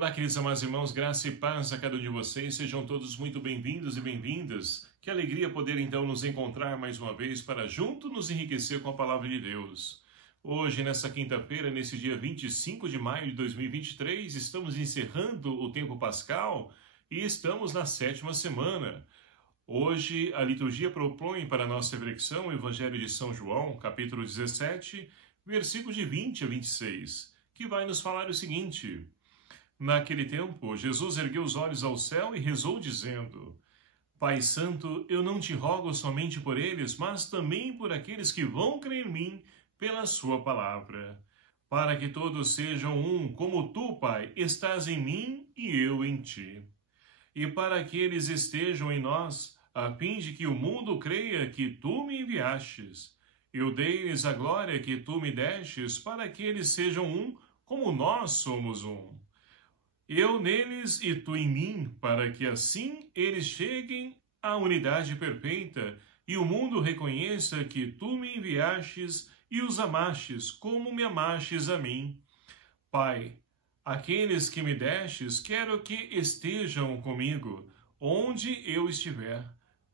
Olá, queridos amados irmãos, graça e paz a cada um de vocês, sejam todos muito bem-vindos e bem-vindas. Que alegria poder então nos encontrar mais uma vez para junto nos enriquecer com a palavra de Deus. Hoje, nessa quinta-feira, nesse dia 25 de maio de 2023, estamos encerrando o tempo pascal e estamos na 7ª semana. Hoje, a liturgia propõe para a nossa reflexão o Evangelho de São João, capítulo 17, versículos de 20 a 26, que vai nos falar o seguinte: Naquele tempo, Jesus ergueu os olhos ao céu e rezou dizendo: Pai Santo, eu não te rogo somente por eles, mas também por aqueles que vão crer em mim pela sua palavra, para que todos sejam um, como tu, Pai, estás em mim e eu em ti. E para que eles estejam em nós, a fim de que o mundo creia que tu me enviastes. Eu dei-lhes a glória que tu me destes, para que eles sejam um, como nós somos um. Eu neles e tu em mim, para que assim eles cheguem à unidade perfeita e o mundo reconheça que tu me enviastes e os amastes como me amastes a mim. Pai, aqueles que me destes, quero que estejam comigo, onde eu estiver,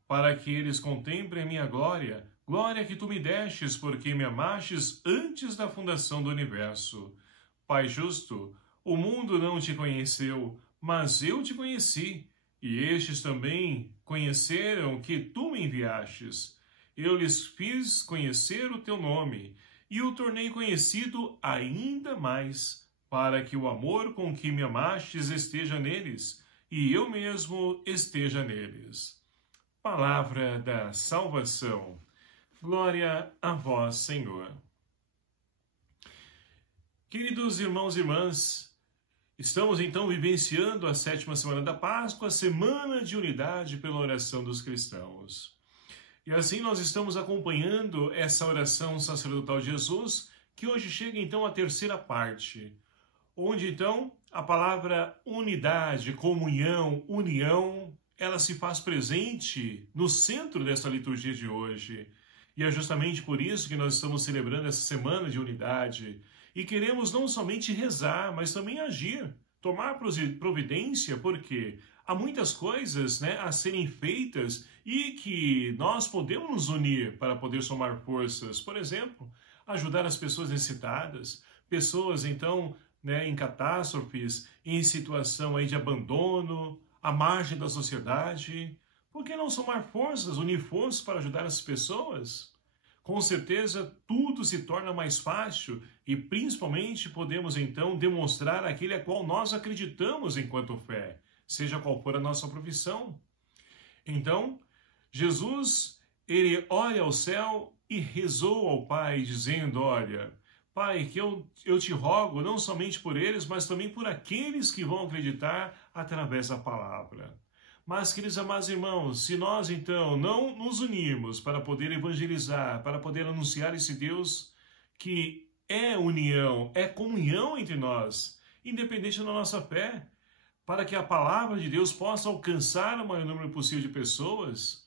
para que eles contemplem a minha glória, glória que tu me destes, porque me amastes antes da fundação do universo. Pai justo, o mundo não te conheceu, mas eu te conheci, e estes também conheceram que tu me enviastes. Eu lhes fiz conhecer o teu nome, e o tornei conhecido ainda mais, para que o amor com que me amastes esteja neles, e eu mesmo esteja neles. Palavra da salvação. Glória a vós, Senhor. Queridos irmãos e irmãs, estamos então vivenciando a 7ª semana da Páscoa, a semana de unidade pela oração dos cristãos. E assim nós estamos acompanhando essa oração sacerdotal de Jesus, que hoje chega então à 3ª parte, onde então a palavra unidade, comunhão, união, ela se faz presente no centro dessa liturgia de hoje. E é justamente por isso que nós estamos celebrando essa semana de unidade. E queremos não somente rezar, mas também agir, tomar providência, porque há muitas coisas, a serem feitas e que nós podemos nos unir para poder somar forças. Por exemplo, ajudar as pessoas necessitadas, pessoas então em catástrofes, em situação aí de abandono, à margem da sociedade. Por que não somar forças, unir forças para ajudar as pessoas? Com certeza, tudo se torna mais fácil e, principalmente, podemos, então, demonstrar aquele a qual nós acreditamos enquanto fé, seja qual for a nossa profissão. Então, Jesus, ele olha ao céu e rezou ao Pai, dizendo, olha, Pai, que eu te rogo não somente por eles, mas também por aqueles que vão acreditar através da palavra. Mas, queridos amados irmãos, se nós então não nos unirmos para poder evangelizar, para poder anunciar esse Deus que é união, é comunhão entre nós, independente da nossa fé, para que a palavra de Deus possa alcançar o maior número possível de pessoas,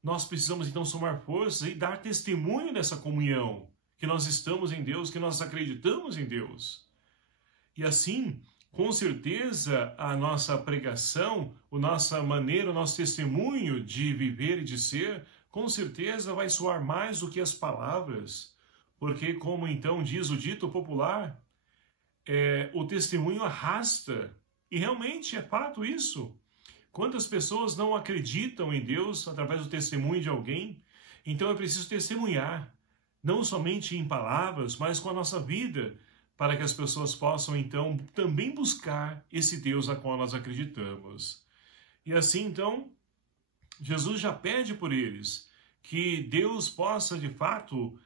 nós precisamos então somar forças e dar testemunho dessa comunhão, que nós estamos em Deus, que nós acreditamos em Deus. E assim, com certeza, a nossa pregação, a nossa maneira, o nosso testemunho de viver e de ser, com certeza vai soar mais do que as palavras. Porque, como então diz o dito popular, o testemunho arrasta. E realmente é fato isso. Quantas pessoas não acreditam em Deus através do testemunho de alguém? Então é preciso testemunhar, não somente em palavras, mas com a nossa vida, para que as pessoas possam, então, também buscar esse Deus a qual nós acreditamos. E assim, então, Jesus já pede por eles que Deus possa, de fato,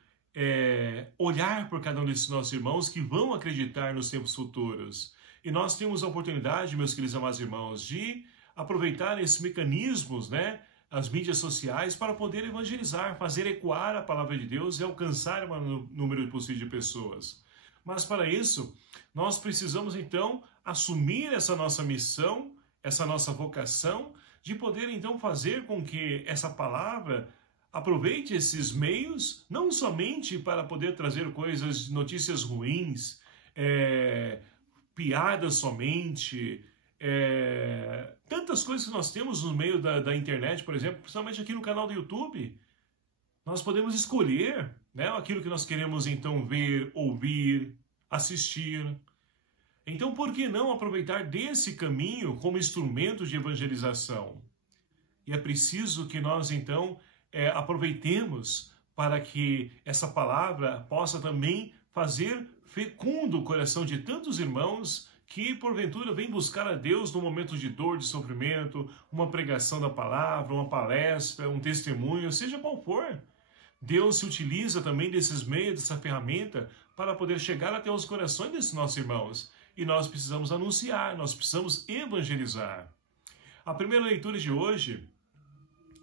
olhar por cada um desses nossos irmãos que vão acreditar nos tempos futuros. E nós temos a oportunidade, meus queridos amados irmãos, de aproveitar esses mecanismos, as mídias sociais, para poder evangelizar, fazer ecoar a palavra de Deus e alcançar o maior número possível de pessoas. Mas para isso, nós precisamos então assumir essa nossa missão, essa nossa vocação, de poder então fazer com que essa palavra aproveite esses meios, não somente para poder trazer notícias ruins, piadas somente, tantas coisas que nós temos no meio da internet, por exemplo, principalmente aqui no canal do YouTube. Nós podemos escolher, né, aquilo que nós queremos então ver, ouvir, assistir. Então, por que não aproveitar desse caminho como instrumento de evangelização? E é preciso que nós então aproveitemos para que essa palavra possa também fazer fecundo o coração de tantos irmãos que porventura vêm buscar a Deus no momento de dor, de sofrimento, uma pregação da palavra, uma palestra, um testemunho, seja qual for. Deus se utiliza também desses meios, dessa ferramenta, para poder chegar até os corações desses nossos irmãos. E nós precisamos anunciar, nós precisamos evangelizar. A primeira leitura de hoje,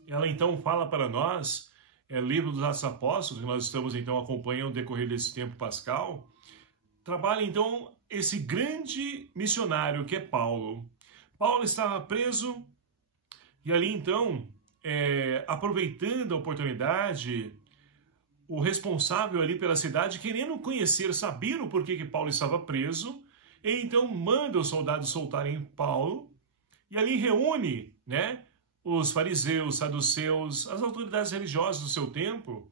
ela então fala para nós, livro dos Atos Apóstolos, que nós estamos então acompanhando o decorrer desse tempo pascal, trabalha então esse grande missionário que é Paulo. Paulo estava preso e ali então, aproveitando a oportunidade, o responsável ali pela cidade, querendo conhecer, saber o porquê que Paulo estava preso, e então manda os soldados soltarem Paulo, e ali reúne, né, os fariseus, saduceus, as autoridades religiosas do seu tempo,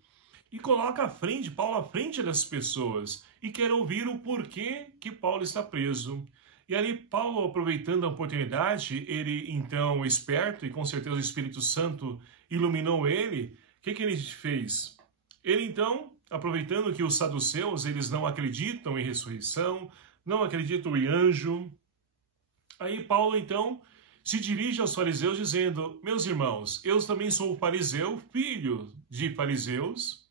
e coloca Paulo à frente das pessoas, e quer ouvir o porquê que Paulo está preso. E ali Paulo, aproveitando a oportunidade, ele então, esperto, e com certeza o Espírito Santo iluminou ele, o que ele fez? Ele então, aproveitando que os saduceus, eles não acreditam em ressurreição, não acreditam em anjo, aí Paulo então se dirige aos fariseus dizendo: meus irmãos, eu também sou fariseu, filho de fariseus,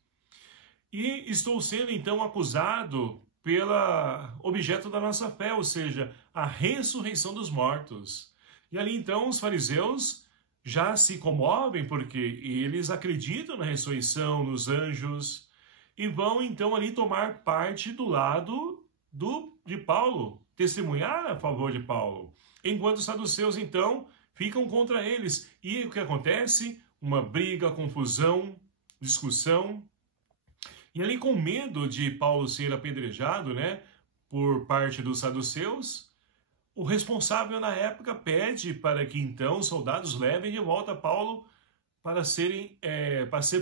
e estou sendo então acusado pela objeto da nossa fé, ou seja, a ressurreição dos mortos. E ali então os fariseus já se comovem porque eles acreditam na ressurreição, nos anjos, e vão então ali tomar parte do lado de Paulo, testemunhar a favor de Paulo. Enquanto os saduceus então ficam contra eles. E o que acontece? Uma briga, confusão, discussão. E ali, com medo de Paulo ser apedrejado, né, por parte dos saduceus, o responsável na época pede para que então os soldados levem de volta Paulo para ser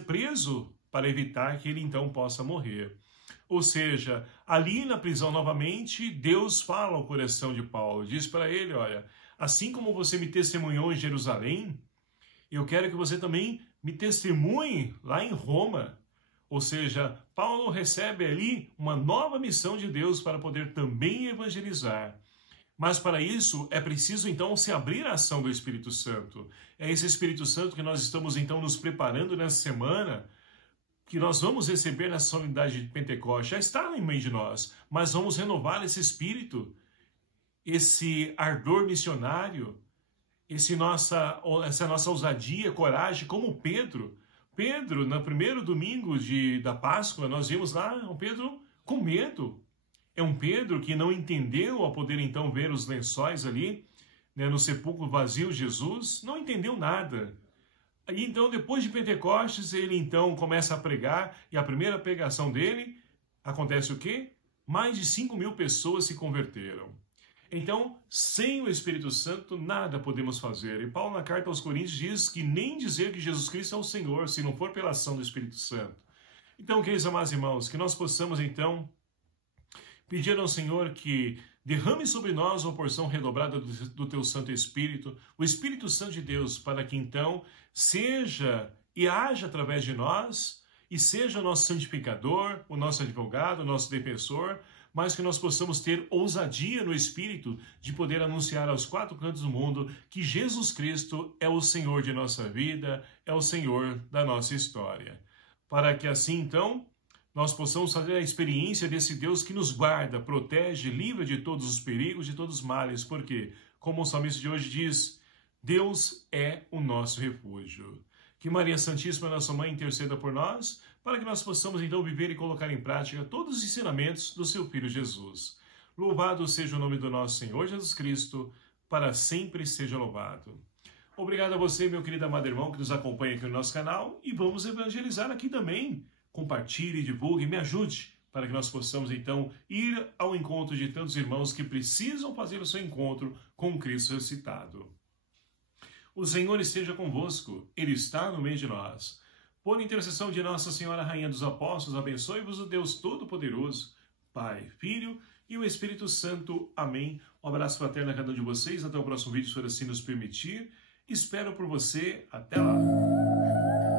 preso, para evitar que ele então possa morrer. Ou seja, ali na prisão novamente, Deus fala ao coração de Paulo, diz para ele: olha, assim como você me testemunhou em Jerusalém, eu quero que você também me testemunhe lá em Roma. Ou seja, Paulo recebe ali uma nova missão de Deus para poder também evangelizar. Mas para isso é preciso então se abrir à ação do Espírito Santo. É esse Espírito Santo que nós estamos então nos preparando nessa semana, que nós vamos receber na solenidade de Pentecostes. Já está em meio de nós, mas vamos renovar esse Espírito, esse ardor missionário, essa nossa ousadia, coragem, como Pedro. Pedro, no primeiro domingo da Páscoa, nós vimos lá um Pedro com medo. É um Pedro que não entendeu, ao poder então ver os lençóis ali, né, no sepulcro vazio, Jesus, não entendeu nada. E então, depois de Pentecostes, ele então começa a pregar, e a primeira pregação dele, acontece o quê? Mais de 5.000 pessoas se converteram. Então, sem o Espírito Santo, nada podemos fazer. E Paulo, na carta aos Coríntios, diz que nem dizer que Jesus Cristo é o Senhor, se não for pela ação do Espírito Santo. Então, queridos amados irmãos, que nós possamos então pedir ao Senhor que derrame sobre nós uma porção redobrada do Teu Santo Espírito, o Espírito Santo de Deus, para que então seja e haja através de nós, e seja o nosso santificador, o nosso advogado, o nosso defensor, mas que nós possamos ter ousadia no Espírito de poder anunciar aos quatro cantos do mundo que Jesus Cristo é o Senhor de nossa vida, é o Senhor da nossa história. Para que assim, então, nós possamos fazer a experiência desse Deus que nos guarda, protege, livra de todos os perigos, de todos os males, porque, como o salmista de hoje diz, Deus é o nosso refúgio. Que Maria Santíssima, nossa Mãe, interceda por nós, para que nós possamos então viver e colocar em prática todos os ensinamentos do seu Filho Jesus. Louvado seja o nome do nosso Senhor Jesus Cristo, para sempre seja louvado. Obrigado a você, meu querido amado irmão, que nos acompanha aqui no nosso canal, e vamos evangelizar aqui também. Compartilhe, divulgue, me ajude para que nós possamos então ir ao encontro de tantos irmãos que precisam fazer o seu encontro com Cristo ressuscitado. O Senhor esteja convosco, Ele está no meio de nós. Por intercessão de Nossa Senhora, Rainha dos Apóstolos, abençoe-vos o Deus Todo-Poderoso, Pai, Filho e o Espírito Santo. Amém. Um abraço fraterno a cada um de vocês. Até o próximo vídeo, se for assim nos permitir. Espero por você. Até lá.